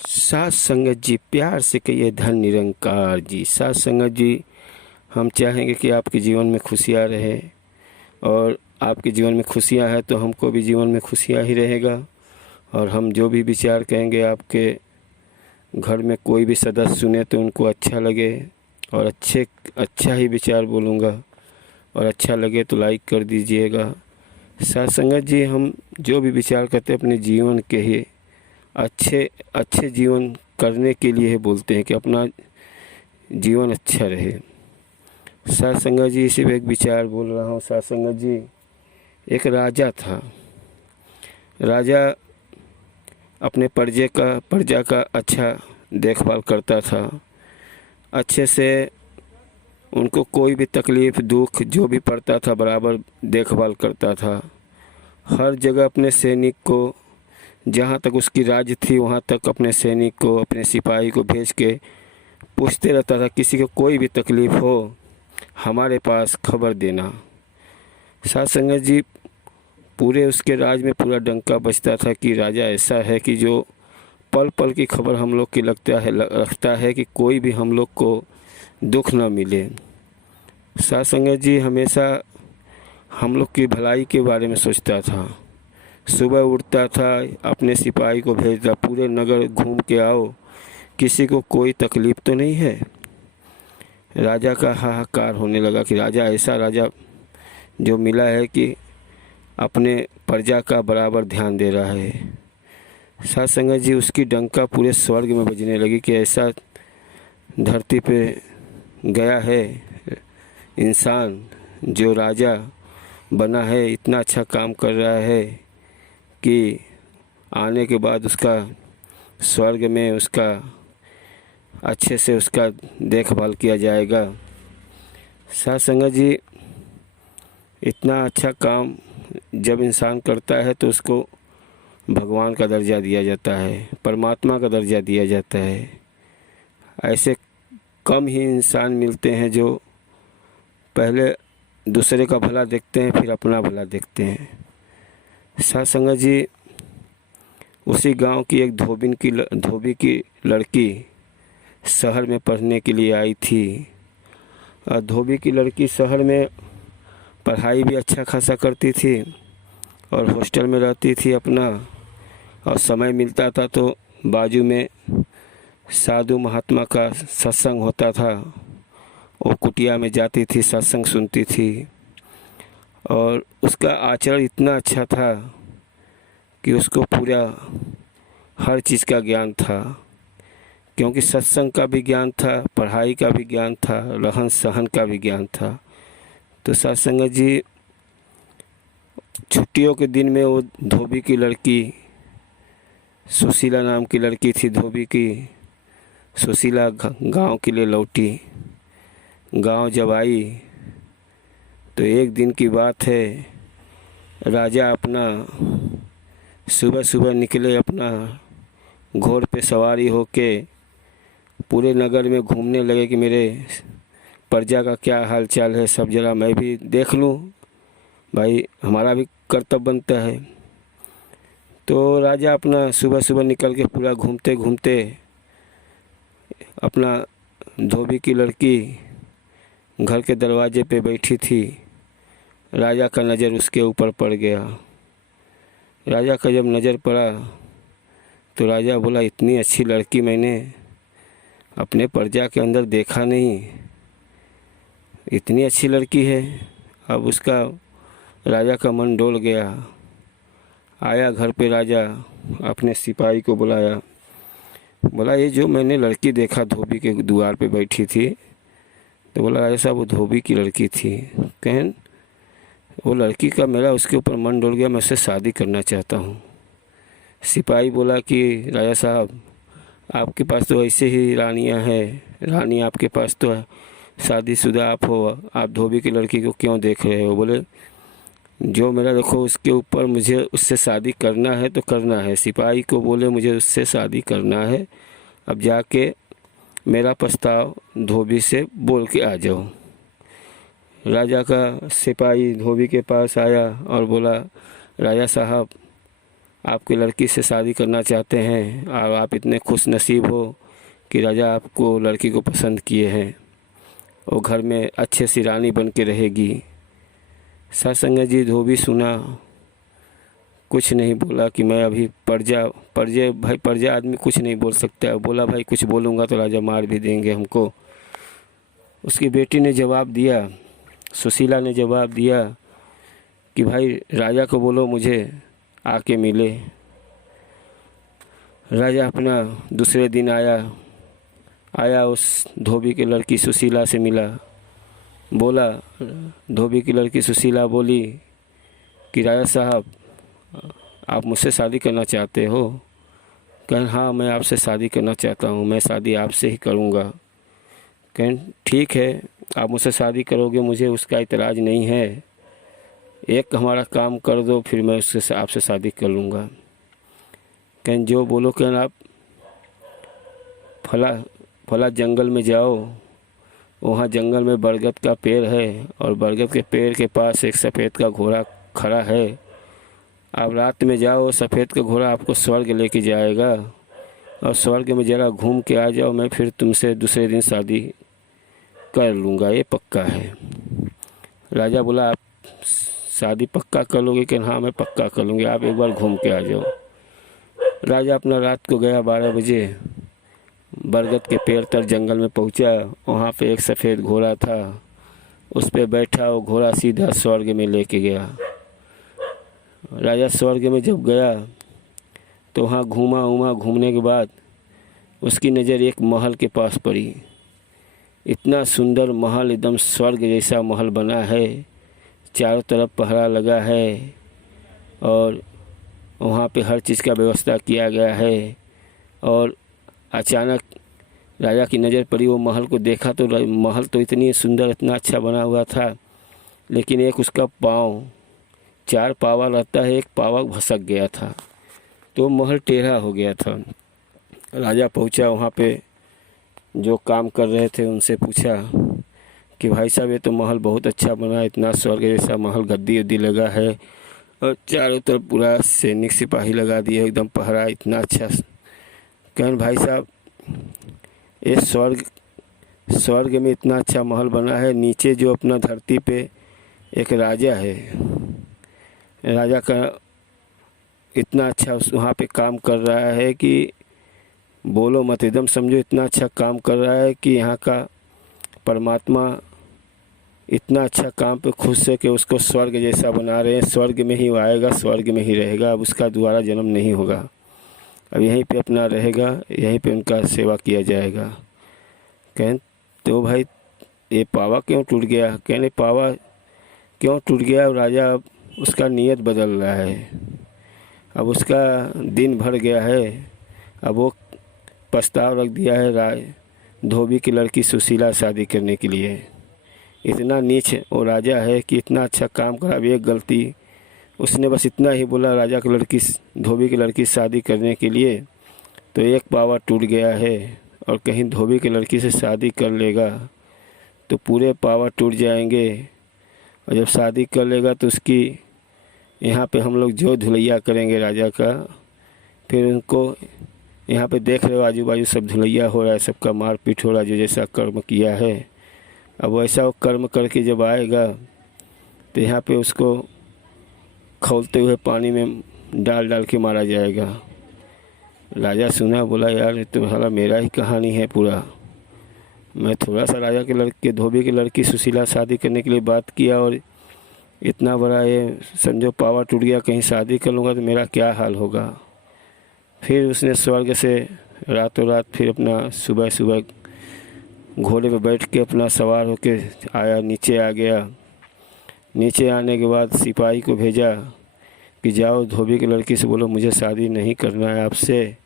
साथ संगत जी, प्यार से कहिए धन निरंकार जी। साथ संगत जी, हम चाहेंगे कि आपके जीवन में खुशियाँ रहे और आपके जीवन में खुशियाँ हैं तो हमको भी जीवन में खुशियाँ ही रहेगा। और हम जो भी विचार कहेंगे आपके घर में कोई भी सदस्य सुने तो उनको अच्छा लगे और अच्छा ही विचार बोलूँगा और अच्छा लगे तो लाइक कर दीजिएगा। साथ संगत जी, हम जो भी विचार करते हैं अपने जीवन के ही अच्छे जीवन करने के लिए बोलते हैं कि अपना जीवन अच्छा रहे। साथ संगत जी, इसी पे एक विचार बोल रहा हूँ। साथ संगत जी, एक राजा था। राजा अपने प्रजा का अच्छा देखभाल करता था। अच्छे से उनको कोई भी तकलीफ़ दुख जो भी पड़ता था बराबर देखभाल करता था। हर जगह अपने सैनिक को, जहाँ तक उसकी राज्य थी वहाँ तक अपने सैनिक को, अपने सिपाही को भेज के पूछते रहता था, किसी को कोई भी तकलीफ़ हो हमारे पास खबर देना। साथ संगत जी, पूरे उसके राज में पूरा डंका बजता था कि राजा ऐसा है कि जो पल पल की खबर हम लोग की रखता है कि कोई भी हम लोग को दुख न मिले। साथ संगत जी, हमेशा हम लोग की भलाई के बारे में सोचता था। सुबह उठता था, अपने सिपाही को भेजता, पूरे नगर घूम के आओ, किसी को कोई तकलीफ़ तो नहीं है। राजा का हाहाकार होने लगा कि ऐसा राजा जो मिला है कि अपने प्रजा का बराबर ध्यान दे रहा है। साथ संगत जी, उसकी डंका पूरे स्वर्ग में बजने लगी कि ऐसा धरती पे गया है इंसान जो राजा बना है, इतना अच्छा काम कर रहा है कि आने के बाद उसका स्वर्ग में उसका अच्छे से उसका देखभाल किया जाएगा। साथ संगत जी, इतना अच्छा काम जब इंसान करता है तो उसको भगवान का दर्जा दिया जाता है, परमात्मा का दर्जा दिया जाता है। ऐसे कम ही इंसान मिलते हैं जो पहले दूसरे का भला देखते हैं फिर अपना भला देखते हैं। साथ संगत जी, उसी गांव की एक धोबी की लड़की शहर में पढ़ने के लिए आई थी। और धोबी की लड़की शहर में पढ़ाई भी अच्छा खासा करती थी और हॉस्टल में रहती थी अपना। और समय मिलता था तो बाजू में साधु महात्मा का सत्संग होता था, वो कुटिया में जाती थी, सत्संग सुनती थी। और उसका आचरण इतना अच्छा था कि उसको पूरा हर चीज़ का ज्ञान था, क्योंकि सत्संग का भी ज्ञान था, पढ़ाई का भी ज्ञान था, रहन सहन का भी ज्ञान था। तो साथ संगत जी, छुट्टियों के दिन में वो धोबी की लड़की, सुशीला नाम की लड़की थी धोबी की, सुशीला गांव के लिए लौटी। गांव जब आई तो एक दिन की बात है, राजा अपना सुबह सुबह निकले, अपना घोड़ पे सवारी होके पूरे नगर में घूमने लगे कि मेरे प्रजा का क्या हाल चाल है, सब जरा मैं भी देख लूँ, भाई हमारा भी कर्तव्य बनता है। तो राजा अपना सुबह सुबह निकल के पूरा घूमते घूमते अपना धोबी की लड़की घर के दरवाजे पे बैठी थी। राजा का नज़र उसके ऊपर पड़ गया। राजा का जब नज़र पड़ा तो राजा बोला, इतनी अच्छी लड़की मैंने अपने प्रजा के अंदर देखा नहीं, इतनी अच्छी लड़की है। अब उसका राजा का मन डोल गया। आया घर पे राजा, अपने सिपाही को बुलाया, बोला ये जो मैंने लड़की देखा धोबी के द्वार पे बैठी थी, तो बोला राजा साहब वो धोबी की लड़की थी। कहें वो लड़की का मेरा उसके ऊपर मन डोल गया, मैं उससे शादी करना चाहता हूँ। सिपाही बोला कि राजा साहब आपके पास तो ऐसे ही रानियाँ हैं, रानी आपके पास तो है, शादीशुदा आप हो, आप धोबी की लड़की को क्यों देख रहे हो। बोले जो मेरा देखो उसके ऊपर, मुझे उससे शादी करना है तो करना है। सिपाही को बोले मुझे उससे शादी करना है, अब जाके मेरा प्रस्ताव धोबी से बोल के आ जाओ। राजा का सिपाही धोबी के पास आया और बोला राजा साहब आपकी लड़की से शादी करना चाहते हैं और आप इतने खुश नसीब हो कि राजा आपको लड़की को पसंद किए हैं। वो घर में अच्छे सी रानी बन के रहेगी। साथ संगत जी धोबी सुना, कुछ नहीं बोला कि मैं अभी प्रजा आदमी कुछ नहीं बोल सकता। बोला भाई कुछ बोलूँगा तो राजा मार भी देंगे हमको। उसकी बेटी ने जवाब दिया, सुशीला ने जवाब दिया कि भाई राजा को बोलो मुझे आके मिले। राजा अपना दूसरे दिन आया उस धोबी की लड़की सुशीला से मिला। बोला, धोबी की लड़की सुशीला बोली कि राजा साहब आप मुझसे शादी करना चाहते हो? कहें हाँ मैं आपसे शादी करना चाहता हूँ, मैं शादी आपसे ही करूँगा। कहें ठीक है आप मुझसे शादी करोगे, मुझे उसका इतराज़ नहीं है, एक हमारा काम कर दो फिर मैं उससे आपसे शादी कर लूँगा। कहें जो बोलो। कहें आप फला जंगल में जाओ, वहाँ जंगल में बरगद का पेड़ है और बरगद के पेड़ के पास एक सफ़ेद का घोड़ा खड़ा है। आप रात में जाओ, सफ़ेद का घोड़ा आपको स्वर्ग लेके जाएगा और स्वर्ग में ज़रा घूम के आ जाओ, मैं फिर तुमसे दूसरे दिन शादी कर लूँगा, ये पक्का है। राजा बोला आप शादी पक्का कर लोगे? कि हाँ मैं पक्का कर लूँगी, आप एक बार घूम के आ जाओ। राजा अपना रात को गया 12 बजे, बरगद के पेड़ तक जंगल में पहुंचा। वहाँ पे एक सफ़ेद घोड़ा था, उस पे बैठा वो घोड़ा सीधा स्वर्ग में लेके गया। राजा स्वर्ग में जब गया तो वहाँ घूमने के बाद उसकी नज़र एक महल के पास पड़ी। इतना सुंदर महल, एकदम स्वर्ग जैसा महल बना है, चारों तरफ पहरा लगा है और वहाँ पे हर चीज़ का व्यवस्था किया गया है। और अचानक राजा की नज़र पड़ी, वो महल को देखा तो महल तो इतनी सुंदर, इतना अच्छा बना हुआ था, लेकिन एक उसका पाँव, 4 पावा रहता है, एक पावा भसक गया था तो महल टेढ़ा हो गया था। राजा पहुंचा वहाँ पे, जो काम कर रहे थे उनसे पूछा कि भाई साहब ये तो महल बहुत अच्छा बना है, इतना स्वर्ग जैसा महल, गद्दी उद्दी लगा है और चारों तरफ पूरा सैनिक सिपाही लगा दिए, एकदम पहरा, इतना अच्छा। कहें भाई साहब ये स्वर्ग में इतना अच्छा महल बना है, नीचे जो अपना धरती पे एक राजा है, राजा का इतना अच्छा वहाँ पे काम कर रहा है कि बोलो मत, एकदम समझो इतना अच्छा काम कर रहा है कि यहाँ का परमात्मा इतना अच्छा काम पे खुश है कि उसको स्वर्ग जैसा बना रहे हैं। स्वर्ग में ही वो आएगा, स्वर्ग में ही रहेगा, अब उसका दोबारा जन्म नहीं होगा, अब यहीं पे अपना रहेगा, यहीं पे उनका सेवा किया जाएगा। कहें तो भाई ये पावा क्यों टूट गया? कहने पावा क्यों टूट गया? राजा अब उसका नीयत बदल रहा है, अब उसका दिन भर गया है, अब वो प्रस्ताव रख दिया है धोबी की लड़की सुशीला शादी करने के लिए। इतना नीच वो राजा है कि इतना अच्छा काम करा, अब एक गलती उसने बस इतना ही बोला राजा की लड़की, धोबी की लड़की शादी करने के लिए, तो एक पावा टूट गया है। और कहीं धोबी की लड़की से शादी कर लेगा तो पूरे पावा टूट जाएंगे, और जब शादी कर लेगा तो उसकी यहाँ पे हम लोग जो धुलैया करेंगे राजा का, फिर उनको यहाँ पे देख रहे हो आजू बाजू सब धुलैया हो रहा है, सबका मारपीट हो रहा है, जो जैसा कर्म किया है। अब वैसा वो कर्म करके जब आएगा तो यहाँ पे उसको खौलते हुए पानी में डाल के मारा जाएगा। राजा सुना, बोला यार ये तो साला मेरा ही कहानी है पूरा, मैं थोड़ा सा राजा के लड़के धोबी की लड़की सुशीला शादी करने के लिए बात किया और इतना बड़ा ये समझो पावा टूट गया, कहीं शादी कर लूँगा तो मेरा क्या हाल होगा। फिर उसने स्वर्ग से रातों रात फिर अपना सुबह घोड़े पे बैठ के अपना सवार होके आया, नीचे आ गया। नीचे आने के बाद सिपाही को भेजा कि जाओ धोबी की लड़की से बोलो मुझे शादी नहीं करना है आपसे,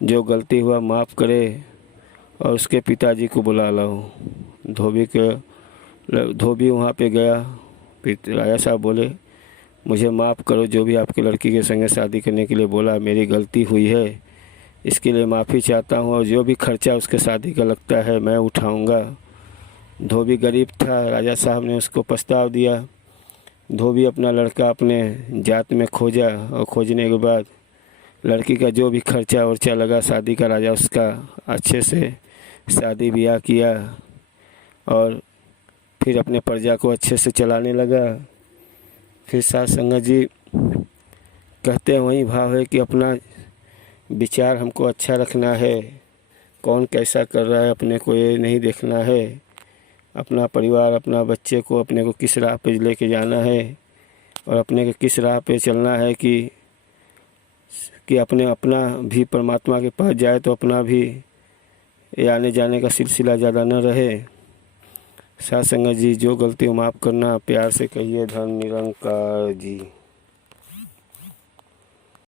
जो गलती हुआ माफ़ करे और उसके पिताजी को बुला लाओ। धोबी वहाँ पे गया, फिर राजा साहब बोले मुझे माफ़ करो, जो भी आपकी लड़की के संगे शादी करने के लिए बोला, मेरी गलती हुई है, इसके लिए माफ़ी चाहता हूँ, और जो भी खर्चा उसके शादी का लगता है मैं उठाऊँगा। धोबी गरीब था, राजा साहब ने उसको प्रस्ताव दिया। धोबी अपना लड़का अपने जात में खोजा और खोजने के बाद लड़की का जो भी खर्चा वर्चा लगा शादी का राजा उसका अच्छे से शादी ब्याह किया और फिर अपने प्रजा को अच्छे से चलाने लगा। फिर साथ संगत जी कहते हैं वही भाव है कि अपना विचार हमको अच्छा रखना है, कौन कैसा कर रहा है अपने को ये नहीं देखना है, अपना परिवार अपना बच्चे को अपने को किस राह पे लेके जाना है और अपने को किस राह पे चलना है कि अपना भी परमात्मा के पास जाए तो अपना भी ये आने जाने का सिलसिला ज़्यादा न रहे। साथ संगत जी जो गलती हो माफ़ करना, प्यार से कहिए धन निरंकार जी।